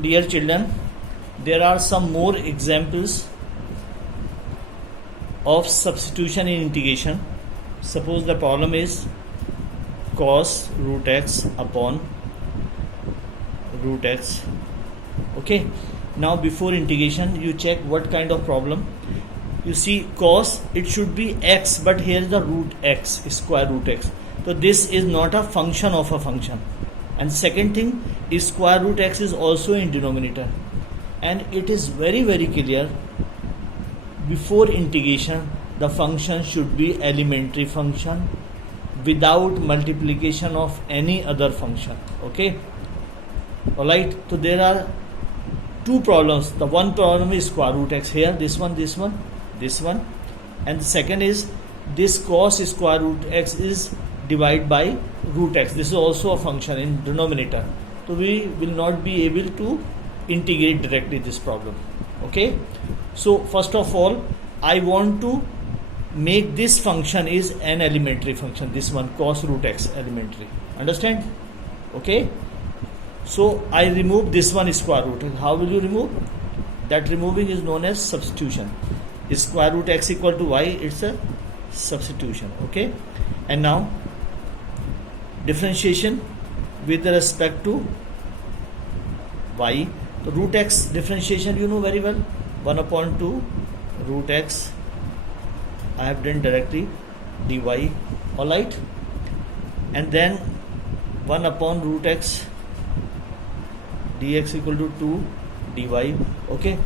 dear children, there are some more examples of substitution in integration. Suppose the problem is cos root x upon root x. Okay, now before integration you check what kind of problem. You see cos, it should be x, but here is the root x, square root x. So this is not a function of a function. And second thing is square root x is also in denominator. And it is very clear, before integration the function should be elementary function without multiplication of any other function. Okay, alright. So there are two problems. The one problem is square root x here, this one, and the second is this cos square root x is divided by root x. This is also a function in denominator, so we will not be able to integrate directly this problem. Okay, so first of all I want to make this function is an elementary function, this one cos root x elementary, understand? Okay, so I remove this one square root. How will you remove? That removing is known as substitution. Square root x equal to y, it's a substitution. Okay, and now differentiation with respect to y. So root x differentiation you know very well, 1 upon 2 root x, I have done directly dy, alright, and then 1 upon root x dx equal to 2 dy. Okay,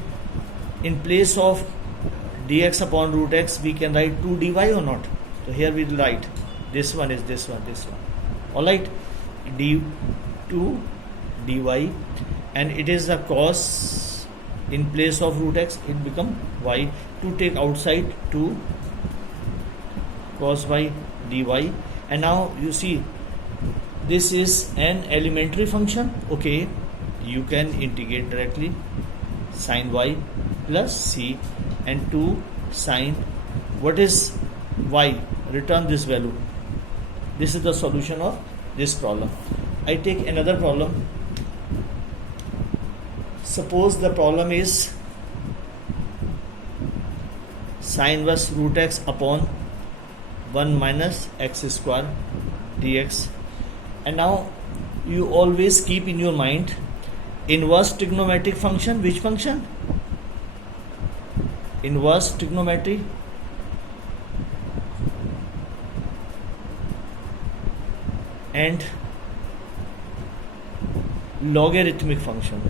in place of dx upon root x we can write 2 dy or not? So here we will write this one is this one, alright, d2 dy, and it is the cos, in place of root x it become y, to take outside 2 cos y dy. And now you see this is an elementary function. Okay, you can integrate directly sin y plus c and 2 sin, what is y, return this value. This is the solution of this problem. I take another problem. Suppose the problem is sin inverse root x upon 1 minus x square dx. And now you always keep in your mind inverse trigonometric function. Which function? Inverse trigonometry and logarithmic function.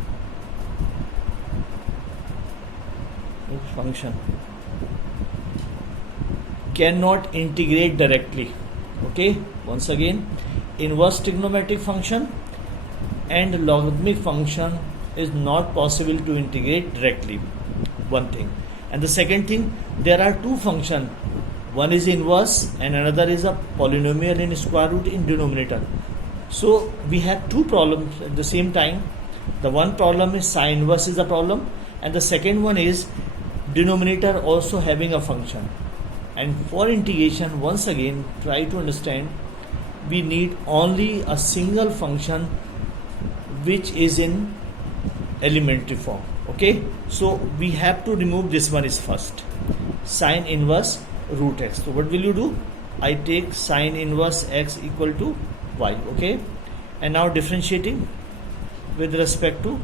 Cannot integrate directly. Okay, once again, inverse trigonometric function and logarithmic function is not possible to integrate directly, one thing. And the second thing, there are two functions, one is inverse and another is a polynomial in square root in denominator. So we have two problems at the same time. The one problem is sin inverse is a problem, and the second one is denominator also having a function. And for integration, once again try to understand, we need only a single function which is in elementary form. Okay, so we have to remove this one is first, sin inverse root x. So what will you do? I take sin inverse x equal to y. Okay, and now differentiating with respect to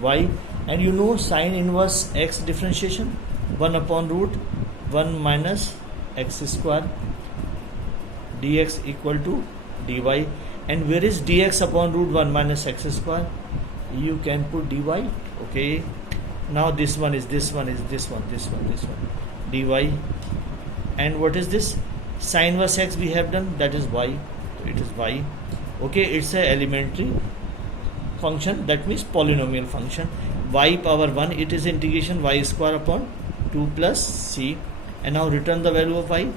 y, and you know sin inverse x differentiation, 1 upon root 1 minus x square dx equal to dy. And where is dx upon root 1 minus x square? You can put dy. Okay, now this one is this one, dy. And what is this? Sin inverse x we have done, that is y, so it is y. Okay, it's a elementary function, that means polynomial function. Y power 1, it is integration y square upon 2 plus c. And now return the value of y,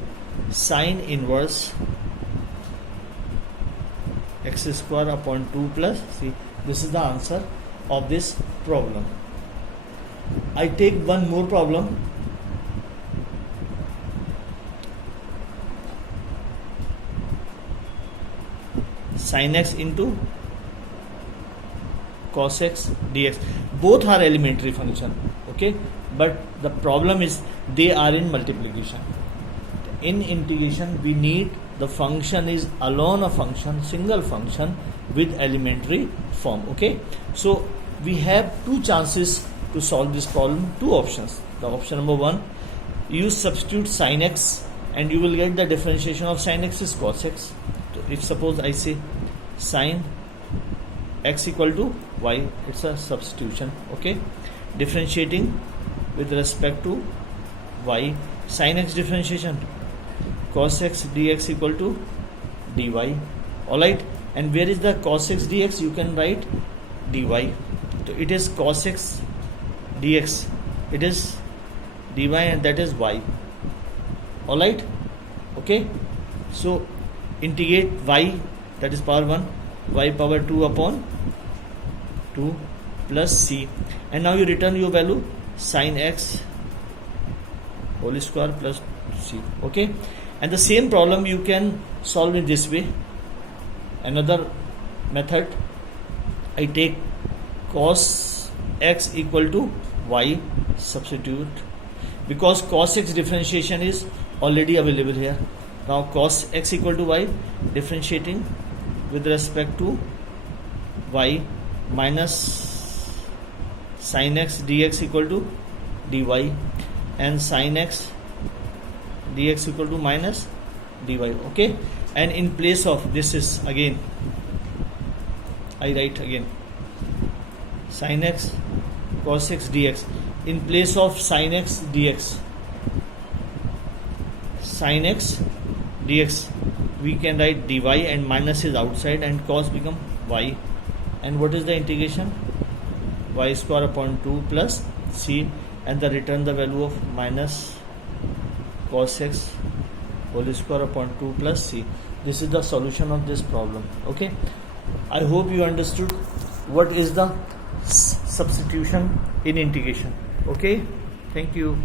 sin inverse x square upon 2 plus c. This is the answer of this problem. I take one more problem. Sin x into cos x dx. Both are elementary function, okay, but the problem is they are in multiplication. In integration we need the function is alone a function, single function with elementary form, okay. So we have two chances to solve this problem, two options. The option number one, use substitute sin x and you will get the differentiation of sin x is cos x. So if suppose I say sin x equal to y, it's a substitution, okay, differentiating with respect to y, sin x differentiation cos x dx equal to dy, alright. And where is the cos x dx? You can write dy. So it is cos x dx, it is dy, and that is y, alright, okay. So integrate y, that is power 1, y power 2 upon 2 plus c, and now you return your value sin x whole square plus c, okay. And the same problem you can solve in this way. Another method, I take cos x equal to y, substitute, because cos x differentiation is already available here. Now cos x equal to y, differentiating with respect to y, minus sin x dx equal to dy, and sin x dx equal to minus dy, okay. And in place of this is again I write again sin x cos x dx. In place of sin x dx, sin x dx, we can write dy, and minus is outside and cos become y. And what is the integration? Y square upon 2 plus c, and the return the value of minus cos x whole square upon 2 plus c. This is the solution of this problem, okay. I hope you understood what is the substitution in integration, okay. Thank you.